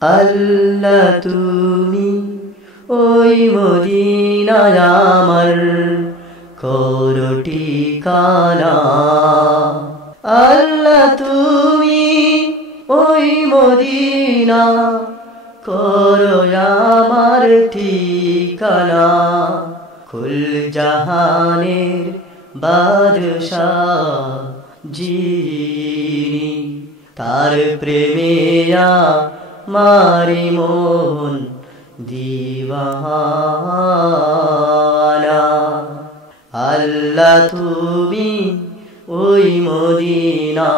আল্লাহ তুমি ওই মদিনায় আমার করো ঠিকানা। আল্লাহ তুমি ওই মদিনা করো আমার ঠিকানা। কুল জাহানের বাদশাহ যিনি, তার প্রেমে আমারি মন দিওয়ানা। আল্লাহ তুমি ওই মদিনা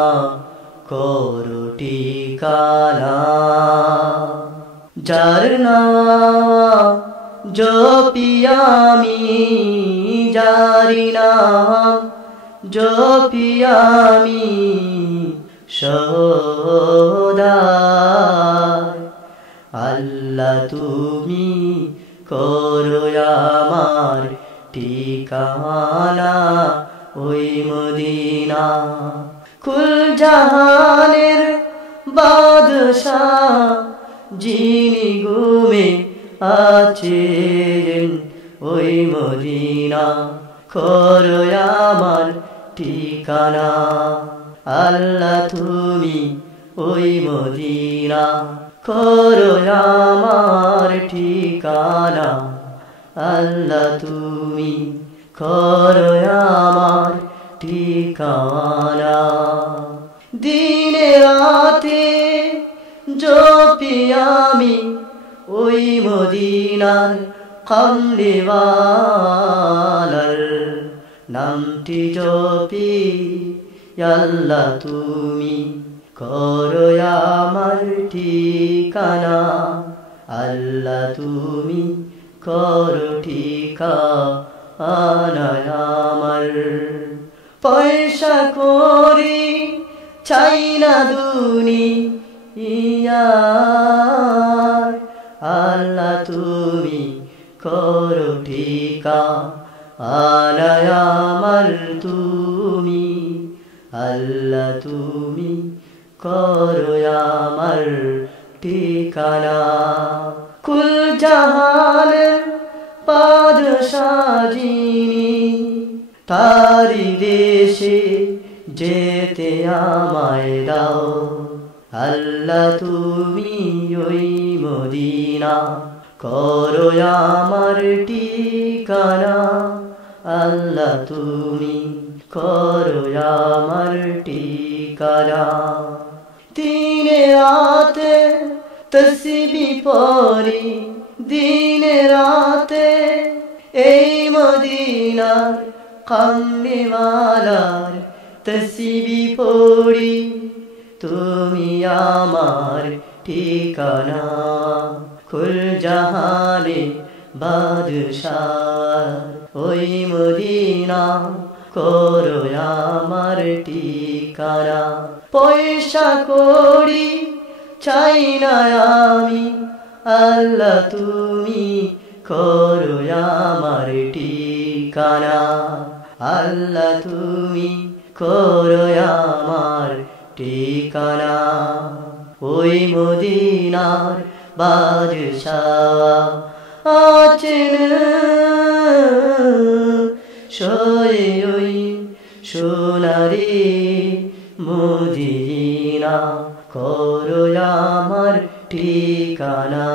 করো ঠিকানা। যার নাম জপি আমি, যারি নাম জপি আমি সদা। আল্লাহ তুমি করো আমার ঠিকানা ওই মদিনা। কুল জাহানের বাদশাহ যিনি ঘুমে আছেন ওই মদিনা করো আমার ঠিকানা। আল্লাহ তুমি ওই মদিনা করো আমার ঠিকানা। আল্লাহ তুমি করো আমার ঠিকানা। দিনে রাতে জপি আমি ওই মদিনার কামলিওয়ালার নামটি জপি। আল্লাহ তুমি করো আমার ঠিকানা। আল্লাহ তুমি করো ঠিকানা আমার। পয়সা করি চাই না দুনিয়ার, আল্লাহ তুমি করো ঠিকানা আমার। তুমি আল্লাহ তুমি করো আমার ঠিকানা। কুল জাহানের বাদশাহ যিনি, তারি দেশে যেতে আমায় দাও। আল্লাহ তুমি ওই মদিনা করো আমার ঠিকানা। আল্লাহ তুমি করো আমার ঠিকানা। দিনে রাতে তসবিহ পড়ি, দিনে রাতে এই মদিনার কামলিওয়ালার তসবিহ পড়ি। তুমি আমার ঠিকানা কুল জাহানে বাদশাহ ওই মদিনা করো আমার ঠিকানা। পয়সা করি চাই না আমি, আল্লাহ তুমি করো আমার ঠিকানা। আল্লাহ তুমি করো আমার ঠিকানা। ওই মদিনার বাদশাহ আছেন শোয়ে ওই সোনারি মদিনা করো আমার ঠিকানা।